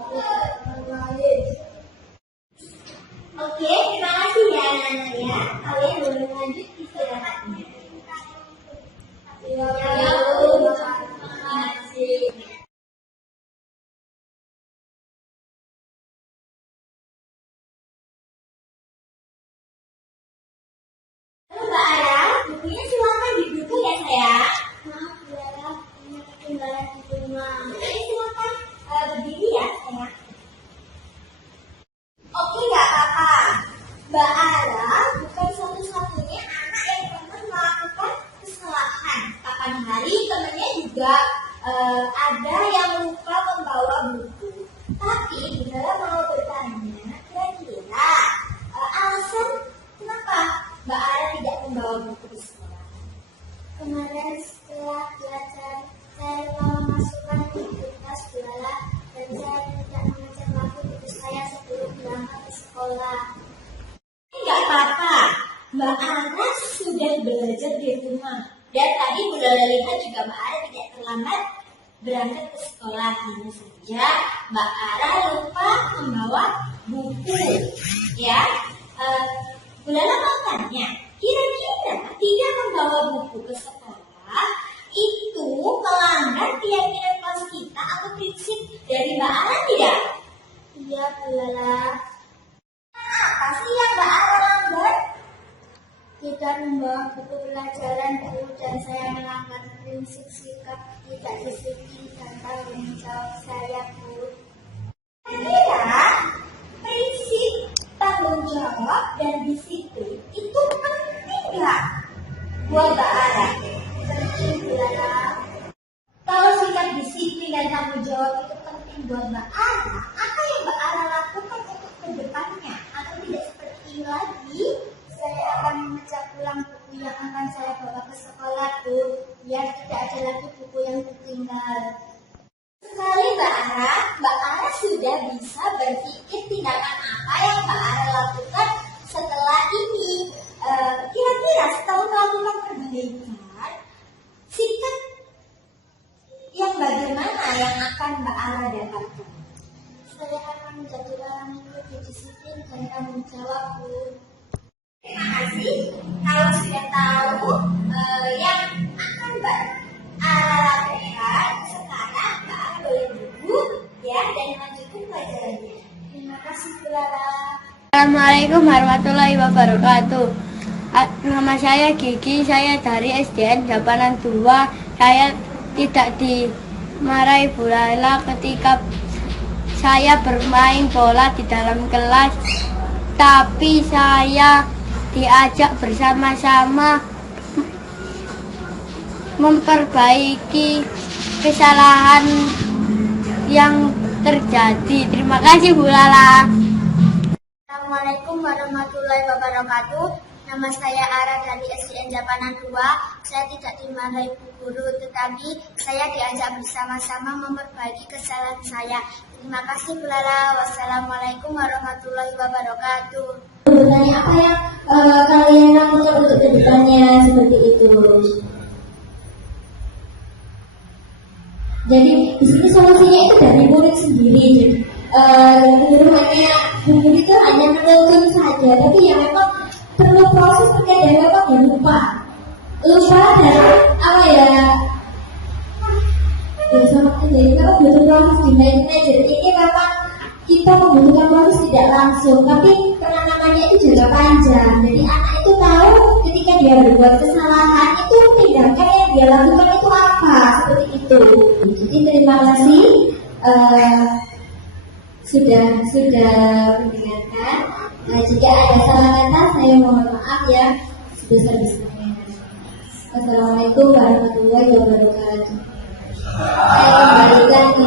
orang lain. Oke, terima kasih ya anak-anak ya. Kalian boleh lanjut istirahatnya. Ya, terima kasih. Mbak Ara, bukunya silakan dibuka ya sayang. Maaf Bu Ara, ini ketinggalan di rumah. Jadi silakan berdiri ya sayang. Oke, nggak apa-apa. Mbak Ara bukan satu-satunya anak yang pernah melakukan kesalahan. Kapan hari temannya juga ada yang lupa membawa buku. Tapi Bu Ara mau bertanya, kira-kira alasan kenapa Mbak Ara tidak membawa buku di sekolah? Kemarin setelah belajar, saya memasukkan buku tas bola dan saya tidak mengecek lagi buku saya sebelum berangkat ke sekolah. Tidak apa-apa, Mbak Ara sudah belajar di rumah. Dan tadi Bu Lala lihat juga Mbak Ara tidak terlambat berangkat ke sekolah. Hanya saja Mbak Ara lupa membawa buku. Ya, Bu Lala mau tanya, kira-kira tidak membawa buku ke sekolah itu melanggar keyakinan kelas kita atau prinsip dari Mbak Ara tidak? Iya, Bu Lala. Apa sih yang Mbak Ara langgar? Tidak membawa buku pelajaran, Bu, dan saya melanggar prinsip sikap tidak disiplin dan tanggung jawab saya, Bu. Kira-kira prinsip tanggung jawab dan disiplin itu penting nggak buat Mbak Ara? Penting, Bu Lala. Kalau sikap disiplin dan tanggung jawab itu penting buat Mbak Ara, apa yang Mbak Ara lakukan untuk kedepannya agar tidak seperti ini lagi? Saya akan memecah ulang buku yang akan saya bawa ke sekolah, Bu, biar tidak ada lagi buku yang tertinggal. Sekali Mbak Ara sudah bisa berpikir tindakan apa yang Mbak Ara lakukan setelah ini. Kira-kira setelah melakukan perbaikan, sikap yang bagaimana yang akan Mbak Ara dapatkan? Saya akan menjadi orang yang lebih disiplin dan tanggung jawab, Bu. Terima kasih. Kalau sudah tahu yang akan Mbak Ara lakukan, sekarang Mbak Ara boleh duduk ya dan melanjutkan pelajarannya. Terima kasih, Bu Lala. Assalamualaikum warahmatullahi wabarakatuh. Nama saya Gigi, saya dari SDN Japanan 2. Saya tidak dimarahi Bu Lala ketika saya bermain bola di dalam kelas, tapi saya diajak bersama-sama memperbaiki kesalahan yang terjadi. Terima kasih Bu Lala. Assalamualaikum warahmatullahi wabarakatuh. Nama saya Ara dari SDN Japanan 2. Saya tidak dimarahi Bu Guru, tetapi saya diajak bersama-sama memperbaiki kesalahan saya. Terima kasih Bu Lala. Wassalamualaikum warahmatullahi wabarakatuh. Bertanya apa yang kalian lakukan untuk kedepannya seperti itu. Jadi di sini solusinya itu dari murid sendiri. Guru itu hanya menuntun saja, tapi ya memang perlu proses terkait dan memang lupa dan apa ya? Jadi kalau butuh proses di manajer ini memang kita membutuhkan proses tidak langsung, tapi penanganannya itu juga panjang. Jadi anak itu tahu ketika dia berbuat kesalahan itu tindakan yang dia lakukan itu apa, seperti itu. Jadi terima kasih sudah mendengarkan. Jika ada salah kata saya mohon maaf ya sebesar-besarnya. Wassalamualaikum warahmatullahi wabarakatuh. Saya kembalikan ke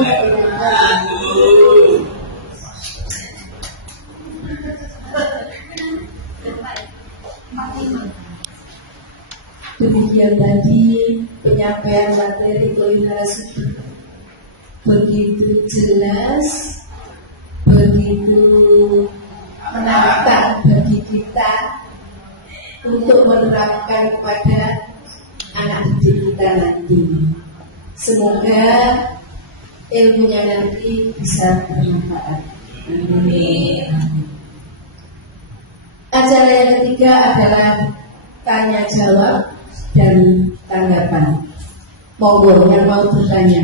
Demikian tadi penyampaian materi kuliner begitu jelas, begitu menantang bagi kita untuk menerapkan kepada anak didik kita nanti. Semoga ilmunya nanti bisa bermanfaat. Amin. Acara yang ketiga adalah tanya jawab dan tanggapan. Monggo yang mau bertanya.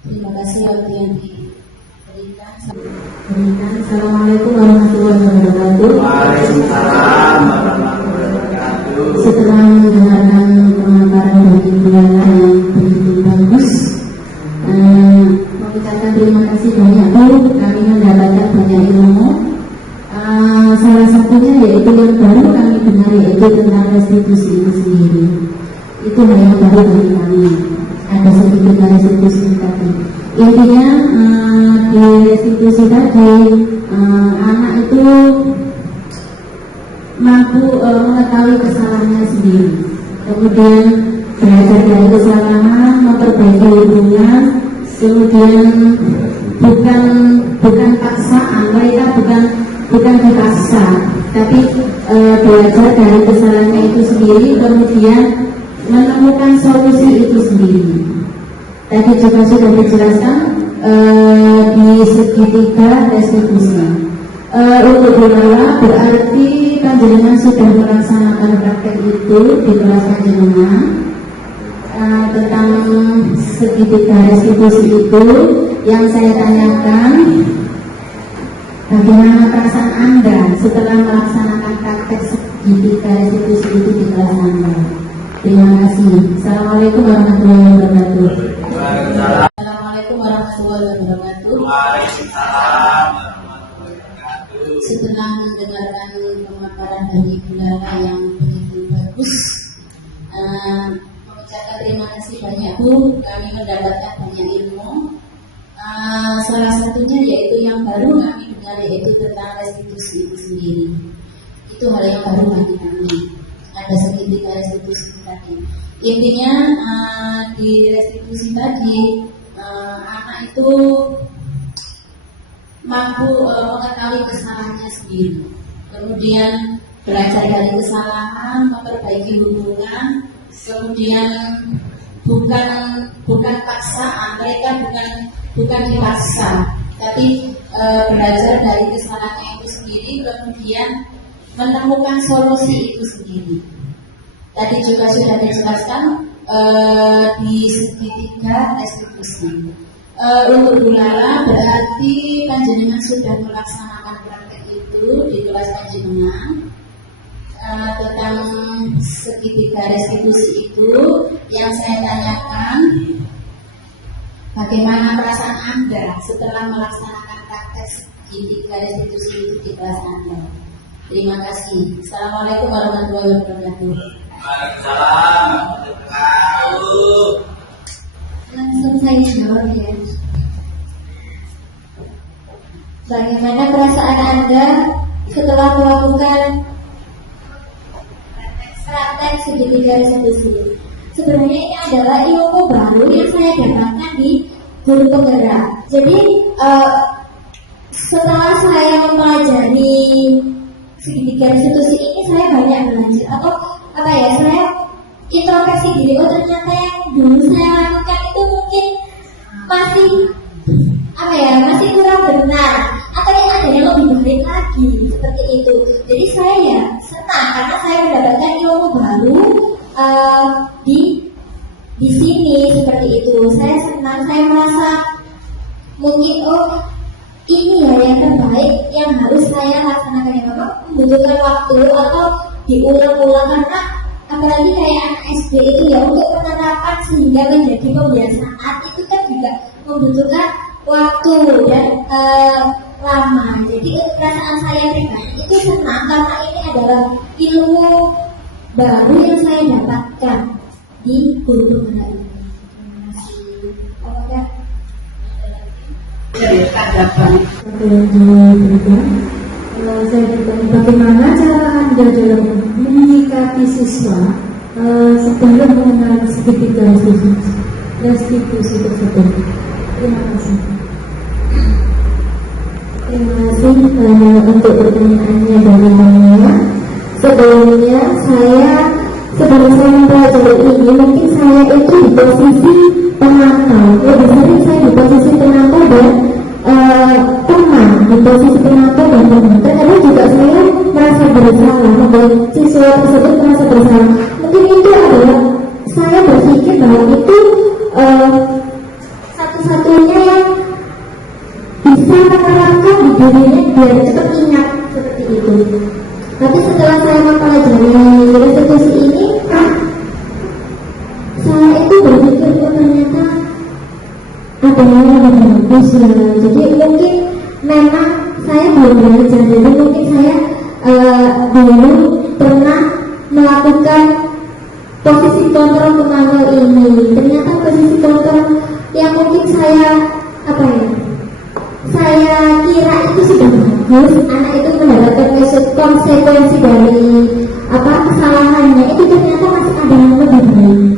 Terima kasih waktu yang diberikan. Assalamualaikum warahmatullahi wabarakatuh. Waalaikumsalam warahmatullahi wabarakatuh. Setelah mendengarkan pemaparan dari Bu Lala yang begitu bagus, mengucapkan terima kasih banyak Bu. Kami mendapatkan banyak ilmu. Salah satunya yaitu yang baru kami dengar yaitu tentang restitusi itu sendiri. Itu hal yang baru bagi kami. Ada sedikit restitusi tadi. Intinya di restitusi tadi anak itu mampu mengetahui kesalahannya sendiri, kemudian belajar dari kesalahan, memperbaiki hubungan, kemudian bukan paksaan, mereka bukan dipaksa, tapi belajar dari kesalahannya itu sendiri, kemudian menemukan solusi itu sendiri. Tadi juga sudah dijelaskan di segitiga restitusi. Untuk Bu Lala berarti panjenengan sudah melaksanakan praktek itu di kelas panjenengan tentang segitiga restitusi itu. Yang saya tanyakan, bagaimana perasaan Anda setelah melaksanakan praktek segitiga restitusi itu di kelas Anda? Terima kasih. Assalamualaikum warahmatullahi wabarakatuh. Assalamualaikum warahmatullahi wabarakatuh. Setelah mendengarkan pemaparan dari Bu Lala yang begitu bagus, mengucapkan terima kasih banyak Bu. Kami mendapatkan banyak ilmu. Salah satunya yaitu yang baru kami dengar yaitu tentang restitusi itu sendiri. Itu hal yang baru bagi kami. Ada segitiga restitusi tadi. Intinya di restitusi tadi anak itu mampu mengetahui kesalahannya sendiri, kemudian belajar dari kesalahan, memperbaiki hubungan, kemudian bukan paksaan, mereka bukan dipaksa, tapi belajar dari kesalahannya itu sendiri, kemudian menemukan solusi itu sendiri. Tadi juga sudah dijelaskan di segitiga restitusi. Untuk Bulala berarti panjenengan sudah melaksanakan praktek itu di kelas panjenengan tentang segitiga restitusi itu. Yang saya tanyakan, bagaimana perasaan Anda setelah melaksanakan praktek segitiga restitusi itu di kelas Anda? Terima kasih. Assalamualaikum warahmatullahi wabarakatuh. Waalaikumsalam. Langsung saya jawab ya. Bagaimana perasaan Anda setelah melakukan praktek segitiga restitusi? Sebenarnya ini adalah ilmu baru yang saya dapatkan di guru penggerak. Jadi setelah saya mempelajari segitiga restitusi ini, saya banyak belajar atau saya introspeksi diri. Oh, ternyata yang dulu saya lakukan itu mungkin masih kurang benar, atau yang ada yang lebih baik lagi, seperti itu. Jadi saya senang karena saya mendapatkan ilmu baru di sini, seperti itu. Saya senang, saya merasa mungkin ini ya yang terbaik yang harus saya laksanakan. Yang memang membutuhkan waktu atau diulang-ulang, karena apalagi kayak anak SD itu ya, untuk penerapan sehingga menjadi kebiasaan itu kan juga membutuhkan waktu dan lama. Jadi perasaan saya pribadi itu senang karena ini adalah ilmu baru yang saya dapatkan di guru penggerak ini. Terima kasih. Apakah Dari tanggapan saya bertanya, bagaimana cara Anda dalam menyikapi siswa sebelum mengenal segitiga restitusi tersebut? Terima kasih. Terima kasih untuk pertanyaannya dari Maya. Sebelum saya mempelajari ini, mungkin saya itu di posisi penantau. Lebih sering saya di posisi penantau dan teman, di posisi penantau dan teman. Ternyata juga saya merasa bersalah, membuat siswa tersebut merasa bersalah. Mungkin itu adalah saya berpikir bahwa itu satu-satunya yang bisa menerapkan di dirinya biar cepat ingat, seperti itu. Tapi setelah saya mempelajari restitusi ini, saya itu berpikir ternyata ada yang lebih bagus ya. Jadi mungkin memang saya belum belajar. Jadi mungkin saya dulu pernah melakukan posisi kontrol ke manual ini. Ternyata posisi kontrol yang mungkin saya kira itu sudah bagus, anak itu mendapatkan konsekuensi dari kesalahannya, itu ternyata masih ada yang lebih baik.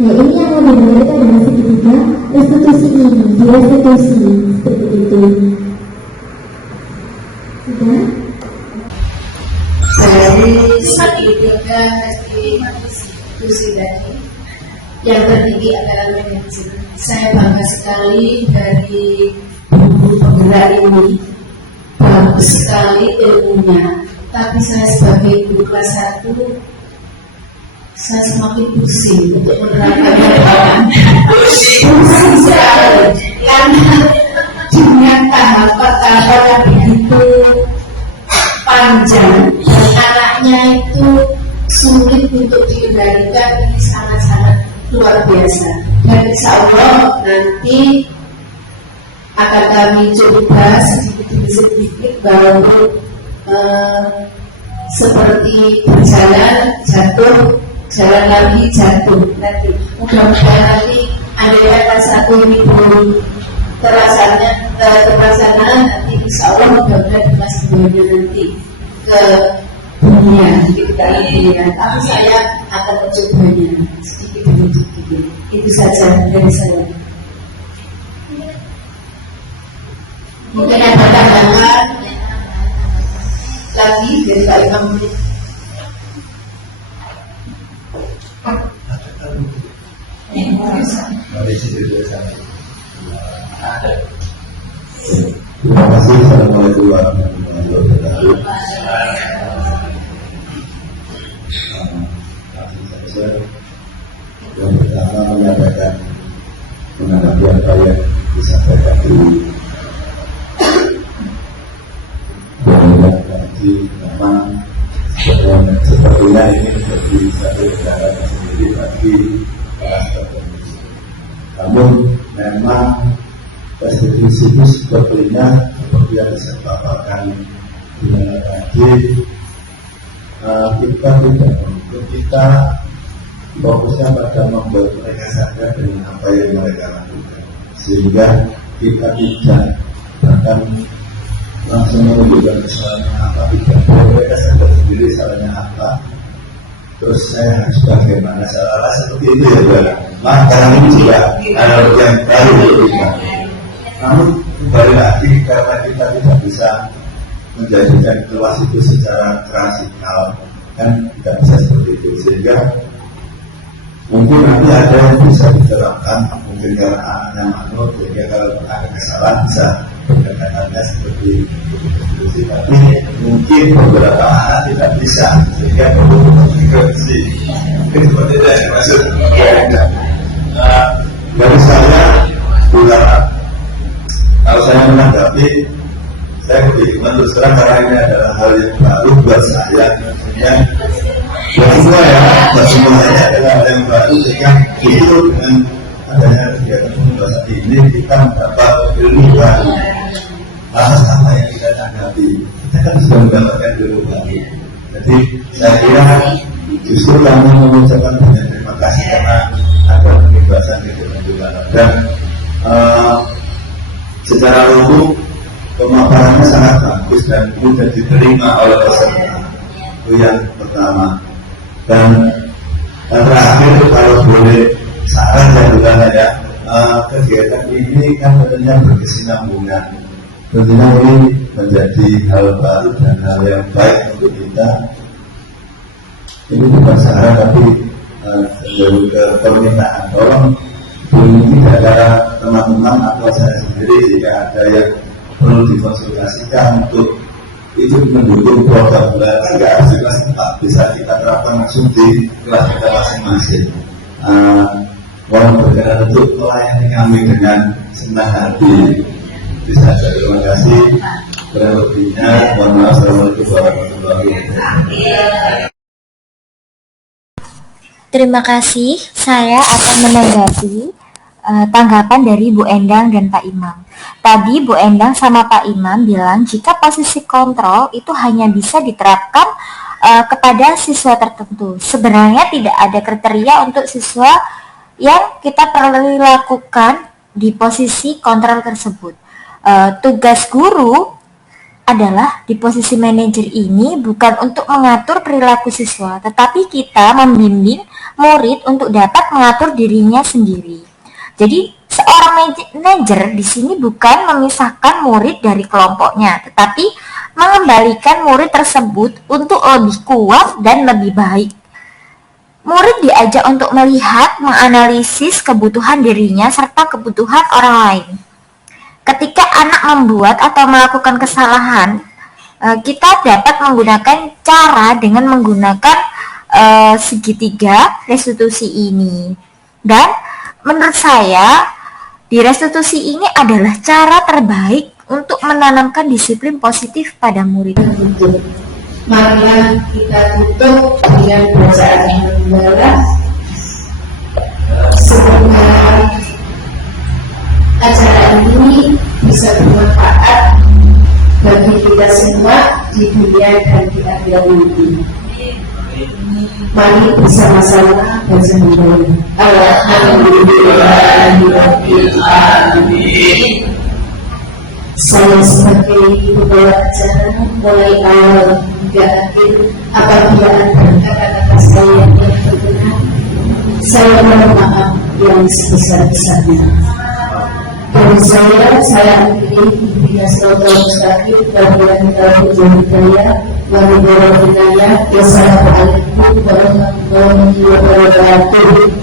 Nah, ini yang lebih baik itu adalah segitiga restitusi ini, di restitusi seperti itu. Sudah? dari segitiga restitusi tadi, yang tertinggi adalah manajer. Saya bangga sekali dari buku penggerak ini, bagus sekali ilmunya. Tapi saya sebagai guru kelas 1, saya semakin pusing untuk menerapkannya. Pusing sekali karena dengan tahapan yang begitu panjang dan anaknya itu sulit untuk dikendalikan. Ini sangat-sangat luar biasa. Dan insya Allah nanti akan kami coba sedikit walaupun seperti berjalan jatuh, jalan lagi jatuh nanti. Mudah-mudahan nanti andai kata satu ini belum terlaksana, nanti insya Allah mudah-mudahan kelas 2 nanti ke dunia, sedikit dalam dunia. Tapi saya akan mencobanya sedikit demi sedikit. Itu saja dari saya. Mungkin ada tambahan lagi dari Pak Imam. Terima kasih. Assalamualaikum warahmatullahi wabarakatuh. Yang pertama menyampaikan menanggapi apa yang disampaikan di tadi. Memang sepertinya ini menjadi satu kendala sendiri bagi para akademisi. Namun memang restitusi itu sepertinya seperti yang saya paparkan di mana tadi, kita tidak untuk kita fokusnya pada membuat mereka sadar dengan apa yang mereka lakukan, sehingga kita tidak bahkan langsung menunjukkan kesalahannya apa, tidak mereka sadar sendiri salahnya apa, terus saya harus bagaimana salah seperti itu ya Pak. Nah karena ini juga hal yang baru untuk kita. Namun kembali lagi karena kita tidak bisa menjadikan kelas itu secara klasikal, kan tidak bisa seperti itu, sehingga mungkin nanti ada yang bisa diterapkan, mungkin karena anaknya manut, sehingga kalau ada kesalahan bisa pendekatannya seperti itu. Tapi mungkin beberapa anak tidak bisa, sehingga perlu dikoreksi. Mungkin seperti itu yang maksud. Dari saya, kalau saya menanggapi, saya kebingungan terus terang karena ini adalah hal yang baru buat saya. Ya, buat semua ya, buat semuanya adalah hal yang baru. Sehingga itu dengan adanya kegiatan pembahasan ini kita mendapat ilmu baru. Atas apa yang kita hadapi, kita kan sudah mendapatkan ilmu baru. Jadi saya kira justru kami mengucapkan banyak terima kasih karena ada pembahasan juga. Dan secara umum pemaparannya sangat bagus dan mudah diterima oleh peserta. Itu yang pertama. Dan terakhir kalau boleh saran saya juga ya, kegiatan ini kan tentunya berkesinambungan. Tentunya ini menjadi hal baru dan hal yang baik untuk kita. Ini bukan saran tapi sejauh ke permintaan. Tolong mungkin ada teman-teman atau saya sendiri jika ada yang perlu dikonsultasikan untuk itu mendukung program belajar nggak harus di kelas 4, bisa kita terapkan langsung di kelas kita masing-masing. Mohon berkenan untuk melayani kami dengan senang hati. Bisa saja, terima kasih. Kurang lebihnya, mohon maaf. Assalamualaikum warahmatullahi wabarakatuh. Terima kasih. Saya akan menanggapi tanggapan dari Bu Endang dan Pak Imam. Tadi Bu Endang sama Pak Imam bilang jika posisi kontrol itu hanya bisa diterapkan kepada siswa tertentu. Sebenarnya tidak ada kriteria untuk siswa yang kita perlu lakukan di posisi kontrol tersebut. Tugas guru adalah di posisi manajer ini bukan untuk mengatur perilaku siswa, tetapi kita membimbing murid untuk dapat mengatur dirinya sendiri. Jadi seorang manajer di sini bukan memisahkan murid dari kelompoknya, tetapi mengembalikan murid tersebut untuk lebih kuat dan lebih baik. Murid diajak untuk melihat, menganalisis kebutuhan dirinya serta kebutuhan orang lain. Ketika anak membuat atau melakukan kesalahan, kita dapat menggunakan cara dengan menggunakan segitiga restitusi ini. Dan menurut saya, di restitusi ini adalah cara terbaik untuk menanamkan disiplin positif pada murid. Marilah kita tutup dengan bacaan Alhamdulillah. Semoga acara ini bisa bermanfaat bagi kita semua di dunia dan di akhirat nanti. Mari bersama-sama baca doa. Alhamdulillahirabbil alamin. Saya sebagai pembawa acara mulai awal hingga akhir, apabila ada kata-kata saya yang berkenan, saya mohon maaf yang sebesar-besarnya. Dan saya akhiri Ibn Suratul Mustaqim Bagian Tauhid Hidayah Wassalamualaikum warahmatullahi wabarakatuh.